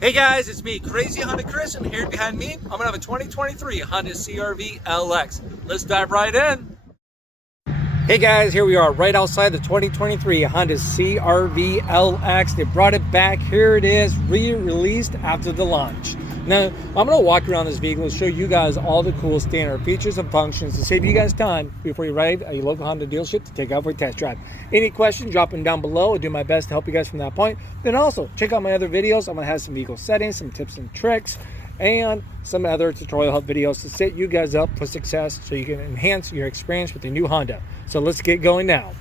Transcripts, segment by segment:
Hey guys, it's me, Crazy Honda Chris, and here behind me, I'm gonna have a 2023 Honda CRV LX. Let's dive right in. Hey guys, here we are right outside the 2023 Honda CRV LX. They brought it back. Here it is, re-released after the launch. Now, I'm gonna walk around this vehicle and show you guys all the cool standard features and functions to save you guys time before you arrive at your local Honda dealership to take out for a test drive. Any questions, drop them down below. I'll do my best to help you guys from that point. Then also, check out my other videos. I'm gonna have some vehicle settings, some tips and tricks, and some other tutorial help videos to set you guys up for success so you can enhance your experience with the new Honda. So let's get going now.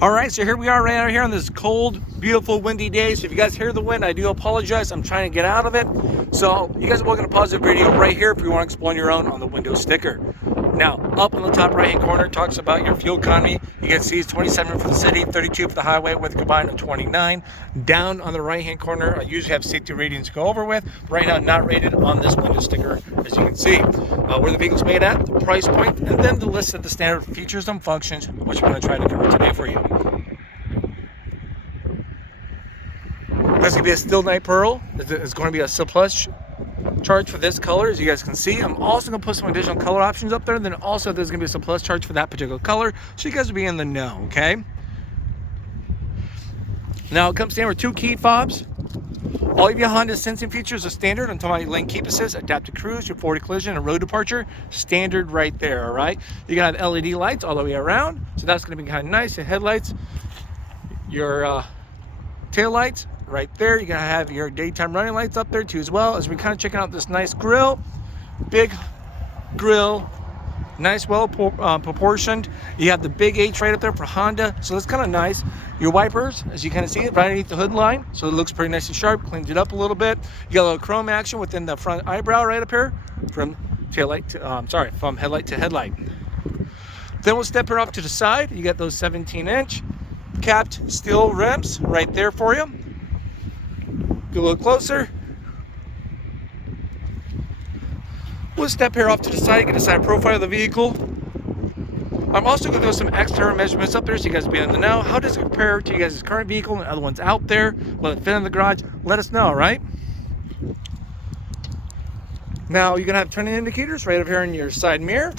All right, so here we are right out here on this cold, beautiful, windy day. So if you guys hear the wind, I do apologize. I'm trying to get out of it. So you guys are welcome to pause the video right here if you want to explore on your own on the window sticker. Now, up on the top right-hand corner, it talks about your fuel economy. You can see it's 27 for the city, 32 for the highway with a combined of 29. Down on the right-hand corner, I usually have safety ratings to go over with. Right now, not rated on this window sticker, as you can see. Where the vehicle's made at, the price point, and then the list of the standard features and functions, which I'm going to try to cover today for you. This is going to be a steel night pearl. It's going to be a surplus charge for this color, as you guys can see. I'm also going to put some additional color options up there. And then also there's going to be a surplus charge for that particular color, so you guys will be in the know, okay? Now it comes standard with 2 key fobs. All of your Honda sensing features are standard until my lane keep assist, adaptive cruise, your forward collision, and road departure. Standard right there, all right? You're going to have LED lights all the way around, so that's going to be kind of nice. Your headlights, your tail lights right there. You're going to have your daytime running lights up there too as well, as we're kind of checking out this nice grill. Big grill, nice, well proportioned. You have the big H right up there for Honda, so that's kind of nice. Your wipers, as you kind of see it, right underneath the hood line, so it looks pretty nice and sharp. Cleans it up a little bit. You got a little chrome action within the front eyebrow right up here, from taillight to, from headlight to headlight. Then we'll step her off to the side. You got those 17-inch capped steel rims right there for you. Get a little closer. We'll step here off to the side, get a side profile of the vehicle. I'm also going to do some exterior measurements up there so you guys be in the know. How does it compare to you guys' current vehicle and other ones out there? Will it fit in the garage? Let us know, right? Now you're going to have turning indicators right over here in your side mirror.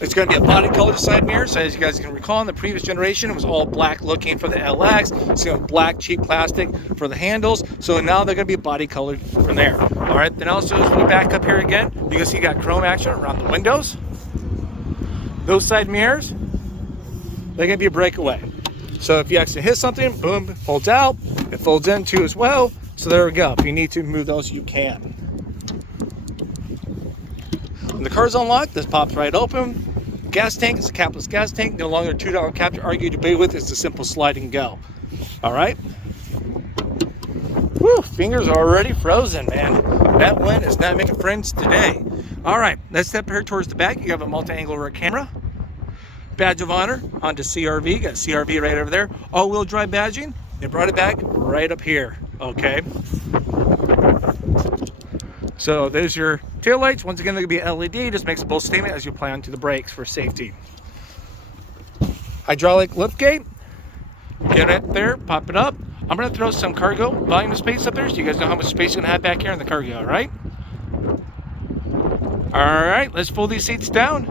It's going to be a body colored side mirror, so as you guys can recall, in the previous generation, it was all black looking for the LX. It's going to be black cheap plastic for the handles, so now they're going to be body colored from there. All right, then also as we back up here again, you can see you got chrome action around the windows. Those side mirrors, they're going to be a breakaway. So if you actually hit something, boom, it folds out. It folds in too as well. So there we go. If you need to move those, you can. When the car's unlocked, this pops right open. Gas tank is a capless gas tank. No longer a $2 cap to argue debate with. It's a simple slide and go. All right. Woo, fingers are already frozen, man. That wind is not making friends today. All right, let's step here towards the back. You have a multi-angle rear camera. Badge of honor onto CRV. You got CRV right over there. All-wheel drive badging. They brought it back right up here. Okay. So there's your tail lights. Once again, they're going to be LED. Just makes a bold statement as you apply onto the brakes for safety. Hydraulic lift gate. Get it there, pop it up. I'm going to throw some cargo volume of space up there so you guys know how much space you're going to have back here in the cargo, all right? All right, let's pull these seats down.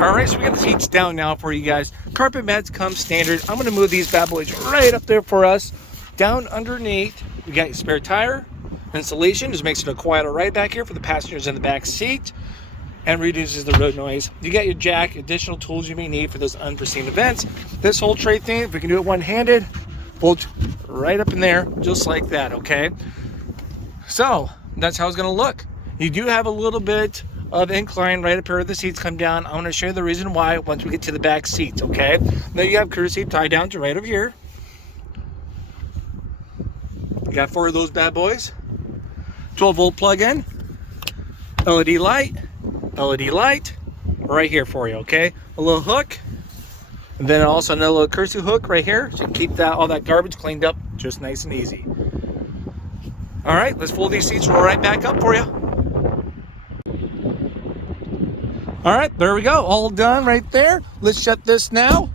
All right, so we got the seats down now for you guys. Carpet mats come standard. I'm going to move these bad boys right up there for us. Down underneath, we got your spare tire insulation. Just makes it a quieter ride back here for the passengers in the back seat and reduces the road noise. You got your jack, additional tools you may need for those unforeseen events. This whole tray thing, if we can do it one-handed, folds right up in there, just like that, okay? So that's how it's going to look. You do have a little bit of incline right up here where the seats come down. I'm going to show you the reason why once we get to the back seats, okay? Now you have courtesy tie down to right over here. You got 4 of those bad boys. 12-volt plug-in. LED light right here for you, okay? A little hook. And then also another little courtesy hook right here, so you can keep all that garbage cleaned up just nice and easy. All right, let's fold these seats right back up for you. All right, there we go, all done right there. Let's shut this now.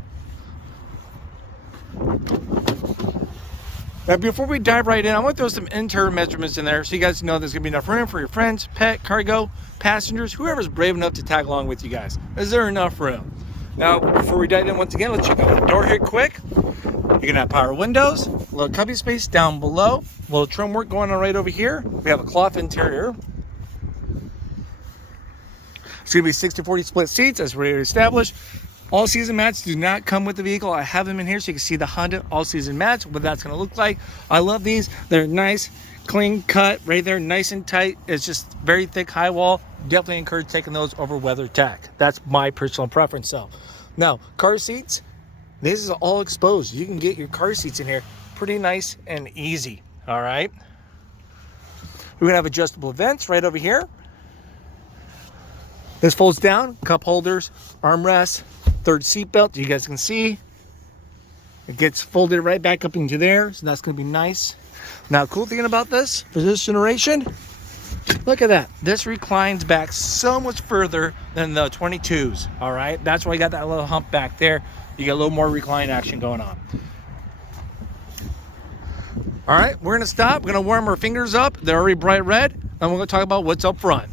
Now, before we dive right in, I want to throw some interior measurements in there so you guys know there's going to be enough room for your friends, pet, cargo, passengers, whoever's brave enough to tag along with you guys. Is there enough room? Now, before we dive in once again, let's check out the door here quick. You're going to have power windows, a little cubby space down below, a little trim work going on right over here. We have a cloth interior. It's going to be 60-40 split seats, as we already established. All-season mats do not come with the vehicle. I have them in here so you can see the Honda all-season mats, what that's going to look like. I love these. They're nice, clean cut right there, nice and tight. It's just very thick, high wall. Definitely encourage taking those over WeatherTech. That's my personal preference. So, now, car seats. This is all exposed. You can get your car seats in here pretty nice and easy. All right. We're going to have adjustable vents right over here. This folds down, cup holders, armrests, third seat belt. You guys can see it gets folded right back up into there, so that's going to be nice. Now, cool thing about this for this generation, look at that. This reclines back so much further than the 22s. All right, that's why you got that little hump back there. You got a little more recline action going on. All right, we're going to stop. We're going to warm our fingers up. They're already bright red, and we're going to talk about what's up front.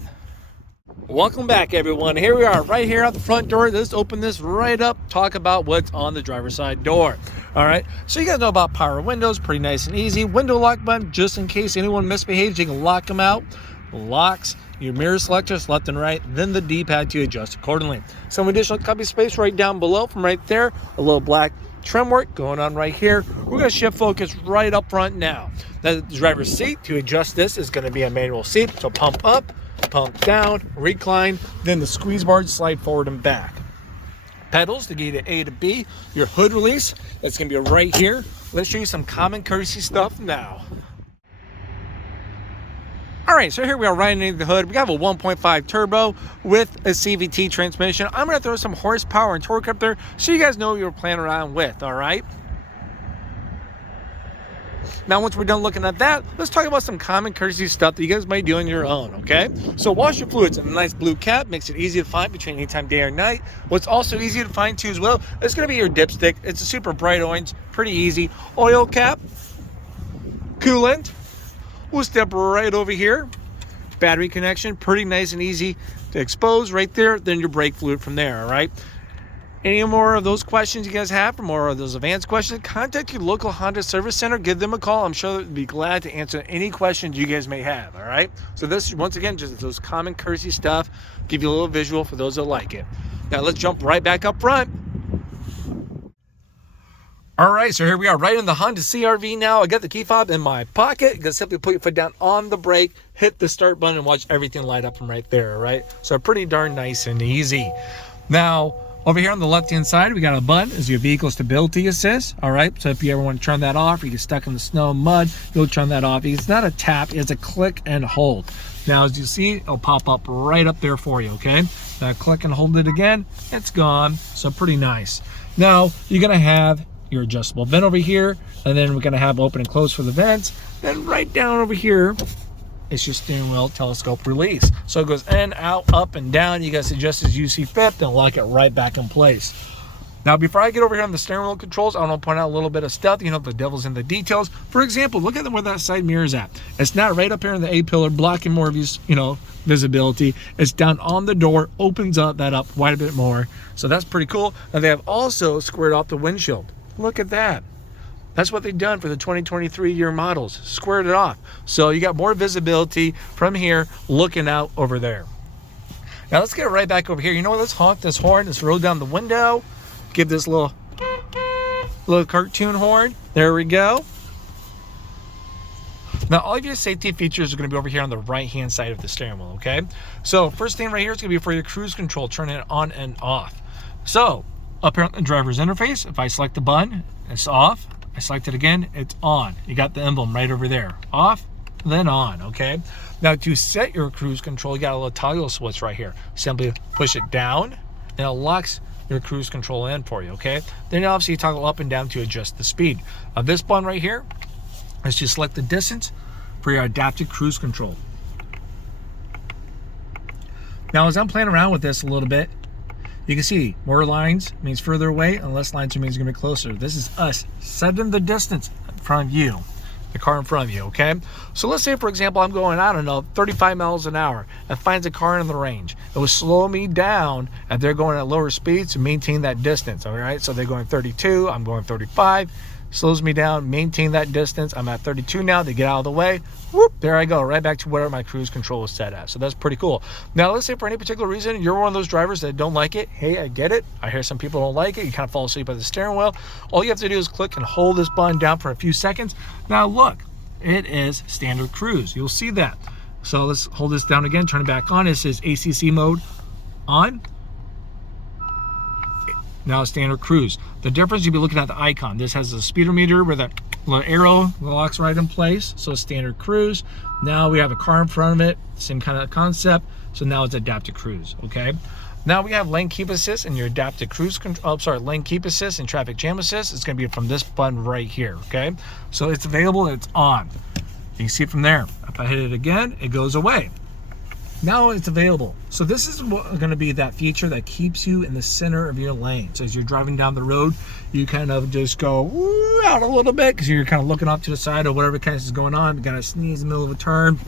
Welcome back, everyone. Here we are right here at the front door. Let's open this right up, talk about what's on the driver's side door. All right, so you guys know about power windows, pretty nice and easy. Window lock button, just in case anyone misbehaves, you can lock them out. Locks, your mirror selectors left and right, then the D-pad to adjust accordingly. Some additional cubby space right down below from right there. A little black trim work going on right here. We're going to shift focus right up front now. The driver's seat, to adjust this, is going to be a manual seat, so pump up, pump down, recline, then the squeeze bars slide forward and back. Pedals to get you to A to B. Your hood release, that's going to be right here. Let's show you some common courtesy stuff now. All right, so here we are right underneath the hood. We have a 1.5 turbo with a CVT transmission. I'm going to throw some horsepower and torque up there so you guys know what you're playing around with, all right? Now, once we're done looking at that, let's talk about some common courtesy stuff that you guys might do on your own, okay? So washer fluids, a nice blue cap, makes it easy to find between any time, day or night. What's also easy to find too as well, it's going to be your dipstick. It's a super bright orange, pretty easy. Oil cap, coolant. We'll step right over here. Battery connection, pretty nice and easy to expose right there. Then your brake fluid from there, all right? Any more of those questions you guys have, or more of those advanced questions, contact your local Honda service center. Give them a call. I'm sure they'd be glad to answer any questions you guys may have, all right? So this, once again, just those common courtesy stuff. Give you a little visual for those that like it. Now, let's jump right back up front. All right, so here we are right in the Honda CRV now. I got the key fob in my pocket. You can simply put your foot down on the brake, hit the start button, and watch everything light up from right there, all right? So pretty darn nice and easy. Now, over here on the left-hand side, we got a button as your vehicle stability assist, all right? So if you ever want to turn that off, or you get stuck in the snow, mud, you'll turn that off. It's not a tap, it's a click and hold. Now, as you see, it'll pop up right up there for you, okay? Now, click and hold it again, it's gone, so pretty nice. Now, you're gonna have your adjustable vent over here, and then we're gonna have open and close for the vents. Then right down over here, it's your steering wheel telescope release. So it goes in, out, up, and down. You guys adjust as you see fit, then lock it right back in place. Now, before I get over here on the steering wheel controls, I want to point out a little bit of stuff. You know, the devil's in the details. For example, look at where that side mirror is at. It's not right up here in the A-pillar, blocking more of your, visibility. It's down on the door, opens up that up quite a bit more. So that's pretty cool. And they have also squared off the windshield. Look at that. That's what they've done for the 2023 year models, squared it off. So you got more visibility from here looking out over there. Now let's get right back over here. You know what, let's honk this horn, let's roll down the window, give this little cartoon horn. There we go. Now all of your safety features are going to be over here on the right hand side of the steering wheel, okay? So first thing right here is going to be for your cruise control, turning it on and off. So up here on the driver's interface, if I select the button, it's off. I select it again, it's on. You got the emblem right over there. Off, then on, okay? Now to set your cruise control, you got a little toggle switch right here. Simply push it down, and it locks your cruise control in for you, okay? Then obviously you toggle up and down to adjust the speed. This button right here is to select the distance for your adaptive cruise control. Now as I'm playing around with this a little bit, You can see more lines means further away, and less lines means going to be closer. This is us setting the distance in front of you, the car in front of you, okay? So let's say, for example, I'm going, I don't know, 35 miles an hour and finds a car in the range. It will slow me down if they're going at lower speeds to maintain that distance, all right? So they're going 32, I'm going 35. Slows me down, maintain that distance. I'm at 32 now. They get out of the way. Whoop, there I go, right back to whatever my cruise control is set at. So that's pretty cool. Now, let's say for any particular reason, you're one of those drivers that don't like it. Hey, I get it. I hear some people don't like it. You kind of fall asleep at the steering wheel. All you have to do is click and hold this button down for a few seconds. Now, look, it is standard cruise. You'll see that. So let's hold this down again, turn it back on. It says ACC mode on. Now standard cruise. The difference, you'll be looking at the icon. This has a speedometer where the little arrow locks right in place. So standard cruise. Now we have a car in front of it, same kind of concept. So now it's adaptive cruise, okay? Now we have lane keep assist and your adaptive cruise control, lane keep assist and traffic jam assist. It's gonna be from this button right here, okay? So it's available, it's on. You can see it from there. If I hit it again, it goes away. Now it's available. So this is going to be that feature that keeps you in the center of your lane. So as you're driving down the road, you kind of just go out a little bit because you're kind of looking off to the side or whatever kind of is going on. You got to sneeze in the middle of a turn.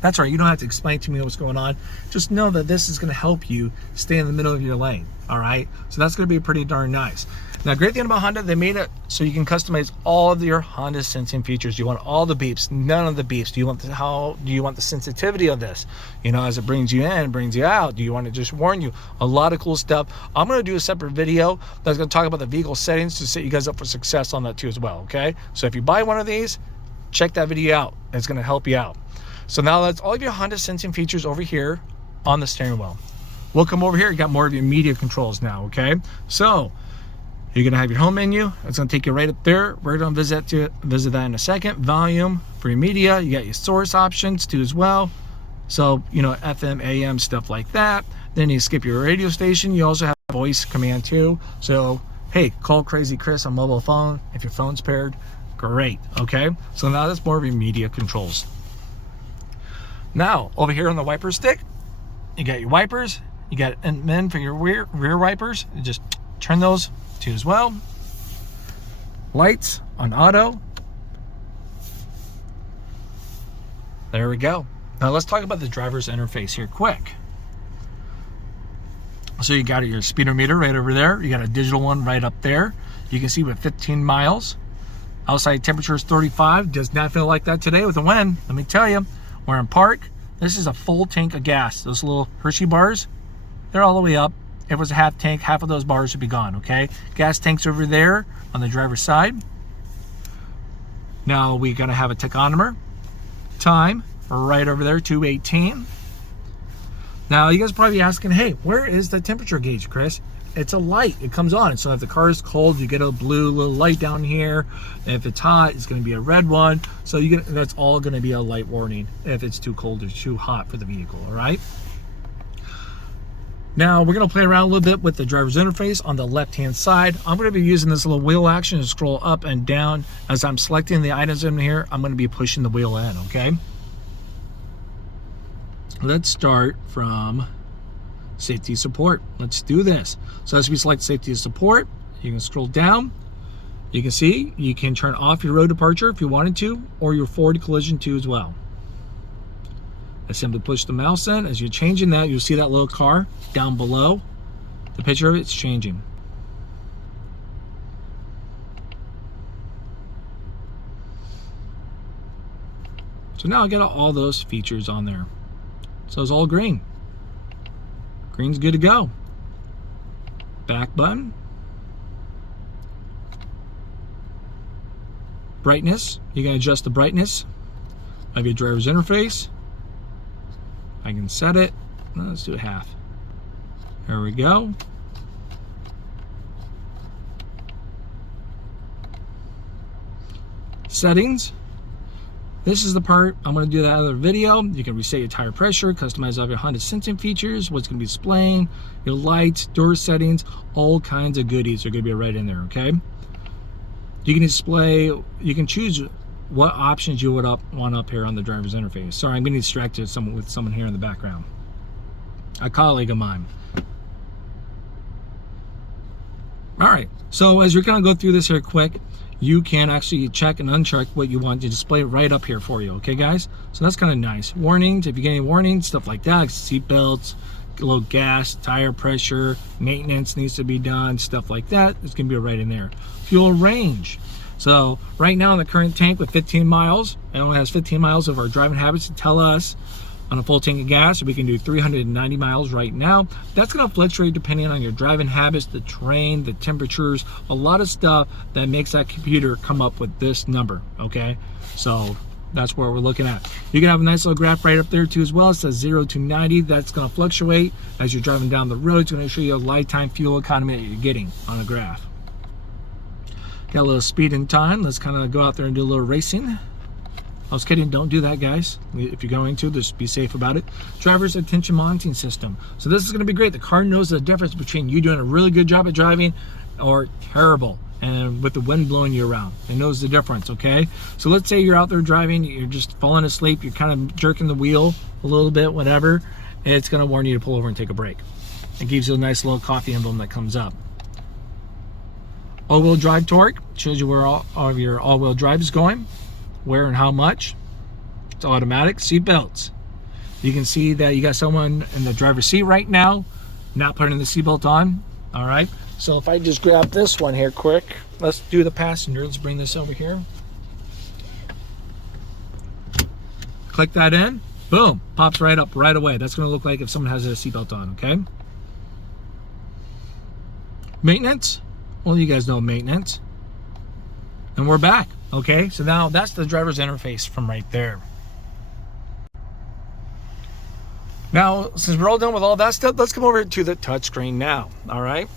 That's right. You don't have to explain to me what's going on. Just know that this is going to help you stay in the middle of your lane. All right. So that's going to be pretty darn nice. Now, great thing about Honda, they made it so you can customize all of your Honda sensing features. You want all the beeps, none of the beeps. Do you want how do you want the sensitivity of this? You know, as it brings you in, brings you out. Do you want to just warn you? A lot of cool stuff. I'm going to do a separate video that's going to talk about the vehicle settings to set you guys up for success on that too as well. Okay, so if you buy one of these, check that video out. It's going to help you out. So now that's all of your Honda sensing features over here on the steering wheel. We'll come over here. You got more of your media controls now. Okay, so you're gonna have your home menu. It's gonna take you right up there. We're gonna visit that in a second. Volume for your media. You got your source options too as well. So, you know, FM, AM, stuff like that. Then you skip your radio station. You also have voice command too. So, hey, call Crazy Chris on mobile phone. If your phone's paired, great, okay? So now that's more of your media controls. Now, over here on the wiper stick, you got your wipers. You got an in for your rear wipers. You just turn those too as well. Lights on auto. There we go. Now let's talk about the driver's interface here quick. So you got your speedometer right over there. You got a digital one right up there. You can see with 15 miles. Outside temperature is 35. Does not feel like that today with the wind. Let me tell you, we're in park. This is a full tank of gas. Those little Hershey bars, they're all the way up. If it was a half tank, half of those bars would be gone, okay? Gas tank's over there on the driver's side. Now we're gonna have a tachometer. Time, right over there, 2:18. Now you guys are probably asking, hey, where is the temperature gauge, Chris? It's a light, it comes on. So if the car is cold, you get a blue little light down here. If it's hot, it's gonna be a red one. So that's all gonna be a light warning if it's too cold or too hot for the vehicle, all right? Now we're going to play around a little bit with the driver's interface on the left hand side. I'm going to be using this little wheel action to scroll up and down. As I'm selecting the items in here, I'm going to be pushing the wheel in, okay? Let's start from safety support. Let's do this. So as we select safety support, you can scroll down. You can see you can turn off your road departure if you wanted to, or your forward collision too as well. I simply push the mouse in. As you're changing that, you'll see that little car down below. The picture of it's changing. So now I got all those features on there. So it's all green. Green's good to go. Back button. Brightness. You can adjust the brightness of your driver's interface. I can set it. Let's do it half. There we go. Settings. This is the part I'm going to do that other video. You can reset your tire pressure, customize all your Honda sensing features, what's going to be displaying, your lights, door settings, all kinds of goodies are going to be right in there, okay? You can display, you can choose what options you would want up here on the driver's interface. Sorry, I'm getting distracted with someone here in the background. A colleague of mine. All right, so as you're gonna go through this here quick, you can actually check and uncheck what you want to display right up here for you, okay guys? So that's kind of nice. Warnings, if you get any warnings, stuff like that, like seat belts, a little gas, tire pressure, maintenance needs to be done, stuff like that, it's gonna be right in there. Fuel range. So right now in the current tank with 15 miles, it only has 15 miles of our driving habits to tell us on a full tank of gas, so we can do 390 miles right now. That's gonna fluctuate depending on your driving habits, the terrain, the temperatures, a lot of stuff that makes that computer come up with this number, okay? So that's where we're looking at. You can have a nice little graph right up there too as well. It says 0 to 90. That's gonna fluctuate as you're driving down the road. It's gonna show you a lifetime fuel economy that you're getting on a graph. Got a little speed and time. Let's kind of go out there and do a little racing. I was kidding, don't do that, guys. If you're going to, just be safe about it. Driver's attention monitoring system. So this is gonna be great. The car knows the difference between you doing a really good job at driving or terrible, and with the wind blowing you around. It knows the difference, okay? So let's say you're out there driving, you're just falling asleep, you're kind of jerking the wheel a little bit, whatever, and it's gonna warn you to pull over and take a break. It gives you a nice little coffee emblem that comes up. All-wheel drive torque, shows you where all of your all-wheel drive is going, where and how much. It's automatic. Seat belts. You can see that you got someone in the driver's seat right now, not putting the seatbelt on. All right. So if I just grab this one here quick, let's do the passenger. Let's bring this over here. Click that in. Boom. Pops right up right away. That's going to look like if someone has a seatbelt on. Okay. Maintenance. Well, you guys know maintenance. And we're back. Okay, so now that's the driver's interface from right there. Now, since we're all done with all that stuff, let's come over to the touchscreen now, all right?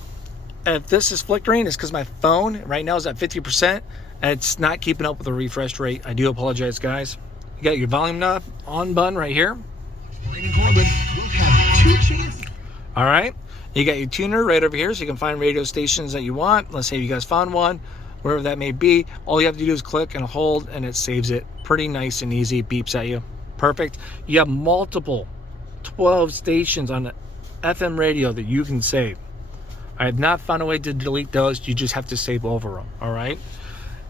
If this is flickering, it's because my phone right now is at 50%, and it's not keeping up with the refresh rate. I do apologize, guys. You got your volume knob on button right here. All right, you got your tuner right over here, so you can find radio stations that you want. Let's say you guys found one, wherever that may be. All you have to do is click and hold, and it saves it. Pretty nice and easy. It beeps at you. Perfect. You have multiple 12 stations on the FM radio that you can save. I have not found a way to delete those. You just have to save over them. All right.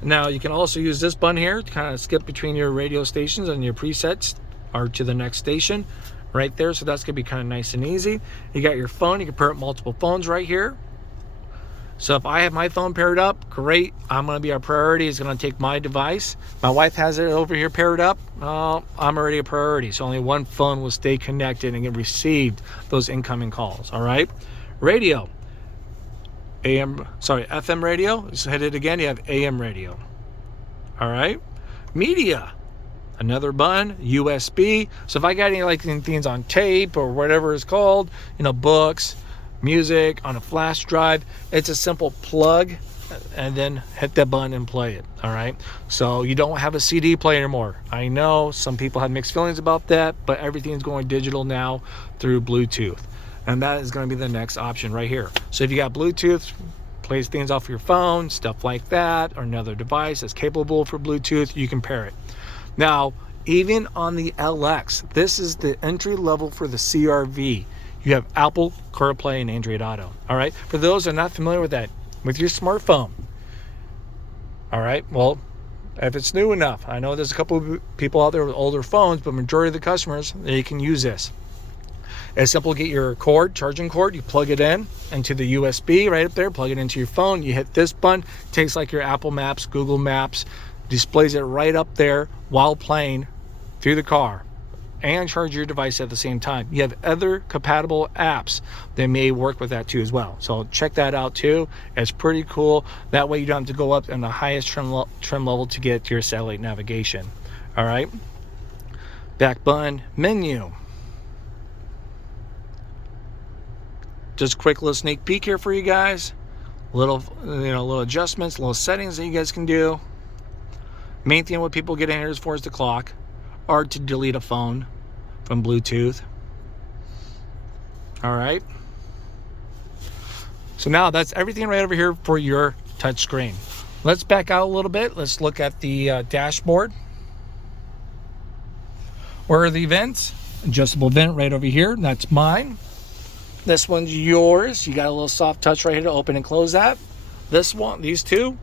Now you can also use this button here to kind of skip between your radio stations and your presets or to the next station right there. So that's gonna be kind of nice and easy. You got your phone. You can pair up multiple phones right here. So if I have my phone paired up, great. I'm going to be our priority. It's going to take my device. My wife has it over here paired up. I'm already a priority. So only one phone will stay connected and get received those incoming calls. All right. Radio. FM radio. Just hit it again. You have AM radio. All right. Media. Another button. USB. So if I got any like things on tape or whatever it's called, books, music on a flash drive, it's a simple plug and then hit that button and play it. All right, so you don't have a CD player anymore. I know some people have mixed feelings about that, but everything's going digital now through Bluetooth, and that is going to be the next option right here. So if you got Bluetooth, plays things off your phone, stuff like that, or another device that's capable for Bluetooth, you can pair it. Now even on the LX, this is the entry level for the CRV. You have Apple CarPlay and Android Auto. All right. For those who are not familiar with that, with your smartphone. All right. Well, if it's new enough, I know there's a couple of people out there with older phones, but majority of the customers, they can use this. It's simple. Get your cord, charging cord. You plug it in into the USB right up there. Plug it into your phone. You hit this button. Takes like your Apple Maps, Google Maps, displays it right up there while playing through the car, and charge your device at the same time. You have other compatible apps that may work with that too as well. So check that out too. It's pretty cool. That way you don't have to go up in the highest trim level to get your satellite navigation. All right. Back button, menu. Just a quick little sneak peek here for you guys. Little adjustments, little settings that you guys can do. Main thing what people get in here as far as the clock, or to delete a phone from Bluetooth. All right. So now that's everything right over here for your touch screen. Let's back out a little bit. Let's look at the dashboard. Where are the vents? Adjustable vent right over here. That's mine. This one's yours. You got a little soft touch right here to open and close that. These two,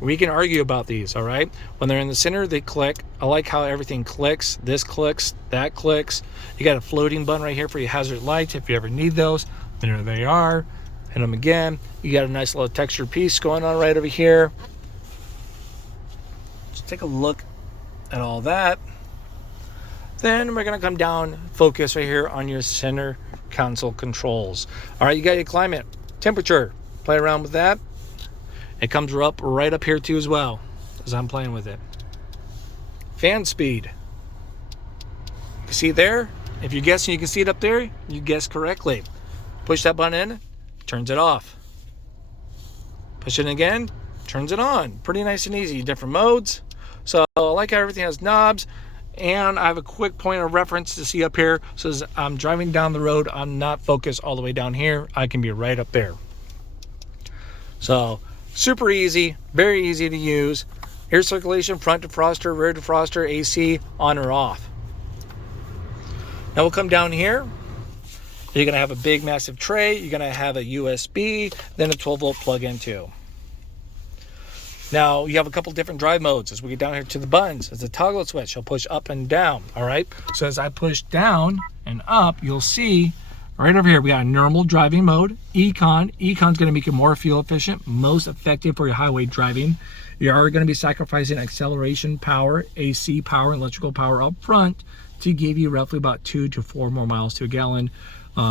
we can argue about these, all right? When they're in the center, they click. I like how everything clicks. This clicks, that clicks. You got a floating button right here for your hazard lights if you ever need those. There they are. Hit them again. You got a nice little texture piece going on right over here. Just take a look at all that. Then we're going to come down, focus right here on your center console controls. All right, you got your climate, temperature. Play around with that. It comes up right up here too as well, as I'm playing with it. Fan speed. You see there? If you're guessing you can see it up there, you guessed correctly. Push that button in, turns it off. Push it again, turns it on. Pretty nice and easy. Different modes. So I like how everything has knobs. And I have a quick point of reference to see up here. So as I'm driving down the road, I'm not focused all the way down here. I can be right up there. So super easy, very easy to use. Air circulation, front defroster, rear defroster, AC, on or off. Now we'll come down here. You're gonna have a big massive tray. You're gonna have a USB, then a 12-volt plug-in too. Now you have a couple different drive modes. As we get down here to the buttons, it's a toggle switch. I'll push up and down, all right? So as I push down and up, you'll see right over here, we got a normal driving mode, Econ. Econ's gonna make it more fuel efficient, most effective for your highway driving. You are gonna be sacrificing acceleration power, AC power, and electrical power up front to give you roughly about 2 to 4 more miles to a gallon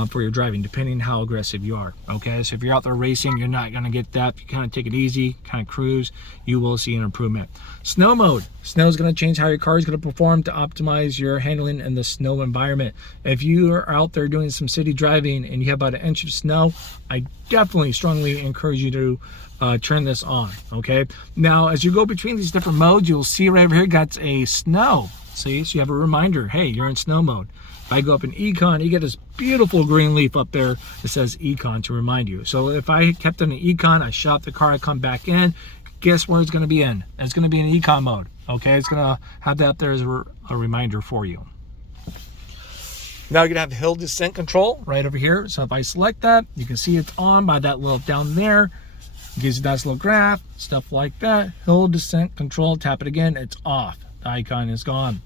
for your driving, depending how aggressive you are. Okay, so if you're out there racing, you're not gonna get that. If you kind of take it easy, kind of cruise, you will see an improvement. Snow mode. Snow is gonna change how your car is gonna perform to optimize your handling in the snow environment. If you are out there doing some city driving and you have about 1 inch of snow, I definitely strongly encourage you to turn this on, okay? Now, as you go between these different modes, you'll see right over here, got a snow. See, so you have a reminder, hey, you're in snow mode. If I go up in Econ, you get this beautiful green leaf up there that says Econ to remind you. So if I kept it in Econ, I shop the car, I come back in, guess where it's gonna be in? It's gonna be in Econ mode, okay? It's gonna have that up there as a reminder for you. Now you're gonna have hill descent control right over here. So if I select that, you can see it's on by that little down there. It gives you that little graph, stuff like that. Hill descent control, tap it again, it's off. The icon is gone.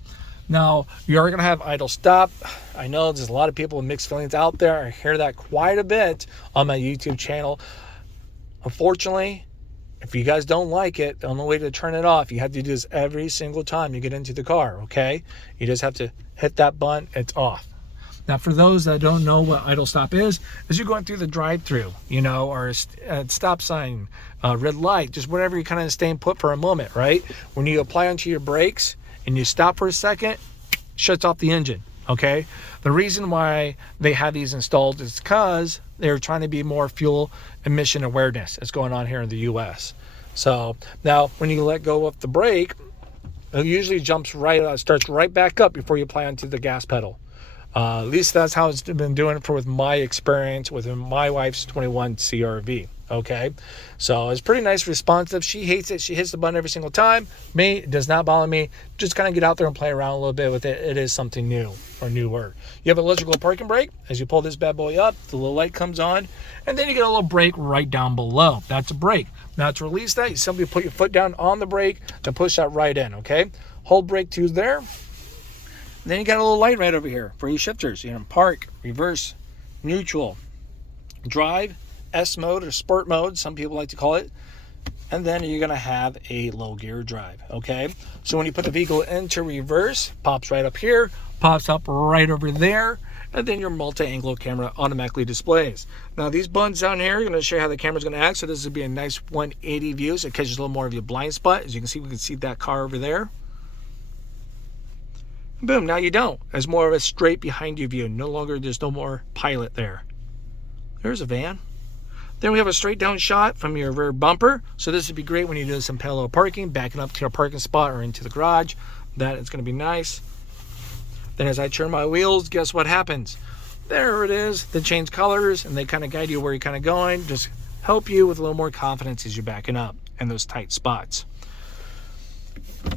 Now, you are going to have idle stop. I know there's a lot of people with mixed feelings out there. I hear that quite a bit on my YouTube channel. Unfortunately, if you guys don't like it, the only way to turn it off, you have to do this every single time you get into the car, okay? You just have to hit that button, it's off. Now, for those that don't know what idle stop is, as you're going through the drive-through, you know, or a stop sign, red light, just whatever, you're kind of staying put for a moment, right? When you apply onto your brakes and you stop for a second, shuts off the engine, okay? The reason why they have these installed is because they're trying to be more fuel emission awareness that's going on here in the US. So now when you let go of the brake, it usually jumps right, starts right back up before you apply onto the gas pedal. At least that's how it's been doing it with my experience with my wife's 21 CRV. Okay, so it's pretty nice, responsive. She hates it. She hits the button every single time. Me, it does not bother me. Just kind of get out there and play around a little bit with it. It is something new or newer. You have an electrical parking brake. As you pull this bad boy up, the little light comes on, and then you get a little brake right down below. That's a brake. Now to release that, you simply put your foot down on the brake to push that right in. Okay, hold brake two there. Then you got a little light right over here for your shifters. You know, park, reverse, neutral, drive, S mode or sport mode, some people like to call it. And then you're going to have a low gear drive, okay? So when you put the vehicle into reverse, pops right up here, pops up right over there, and then your multi-angle camera automatically displays. Now these buttons down here, I'm going to show you how the camera's going to act. So this would be a nice 180 view, so it catches a little more of your blind spot. As you can see, we can see that car over there. Boom, now you don't. There's more of a straight behind you view. No longer, there's no more pilot there. There's a van. Then we have a straight down shot from your rear bumper. So this would be great when you do some parallel parking, backing up to your parking spot or into the garage. That is going to be nice. Then as I turn my wheels, guess what happens? There it is. They change colors and they kind of guide you where you're kind of going. Just help you with a little more confidence as you're backing up in those tight spots.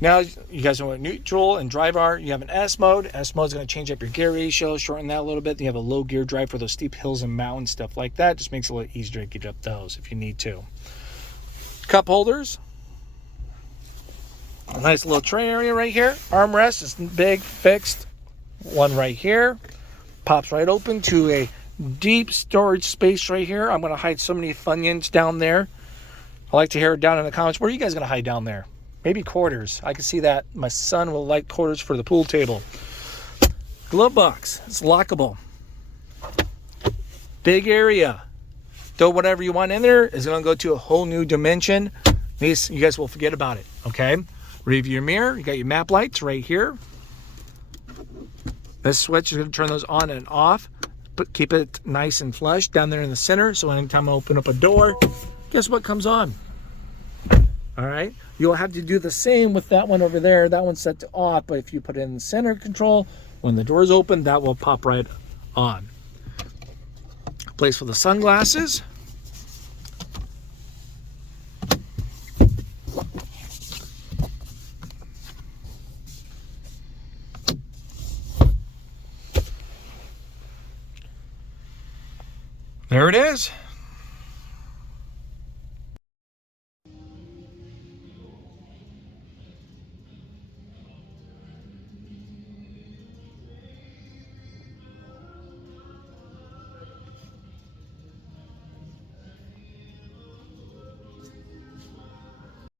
Now you guys know what neutral and drive are. You have an S mode. S mode is going to change up your gear ratio, shorten that a little bit. Then you have a low gear drive for those steep hills and mountains, stuff like that. Just makes it a little easier to get up those if you need to. cup holders. A nice little tray area right here. Armrest is big, fixed. One right here. Pops right open to a deep storage space right here. I'm going to hide so many Funyuns down there. I like to hear it down in the comments. Where are you guys going to hide down there? Maybe quarters. I can see that. My son will like quarters for the pool table. Glove box. It's lockable. Big area. Throw whatever you want in there. It's going to go to a whole new dimension. You guys will forget about it. Okay. Rear view mirror. You got your map lights right here. This switch is going to turn those on and off. But keep it nice and flush down there in the center. So anytime I open up a door, guess what comes on? All right. You'll have to do the same with that one over there. That one's set to off. But if you put it in the center control, when the door's open, that will pop right on. Place for the sunglasses. There it is.